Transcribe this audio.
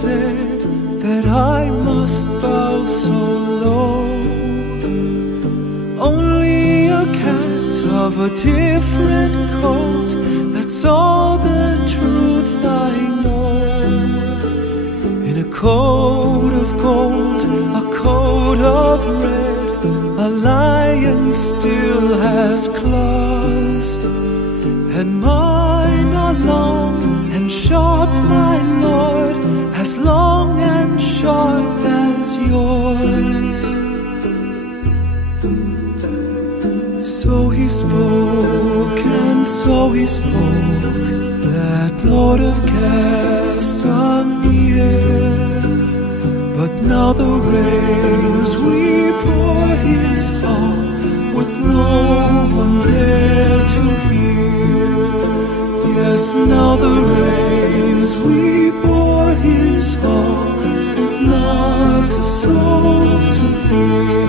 said that I must bow so low. Only a cat of a different coat, that's all the truth I know. In a coat of gold, a coat of red, a lion still has claws, and mine are long and sharp, my lord, as long and sharp as yours. So he spoke, and so he spoke, that Lord of Castamere. But now the rains we pour his fall, with no one there to hear. Yes, now the rains we pour his fall, with not a soul to hear.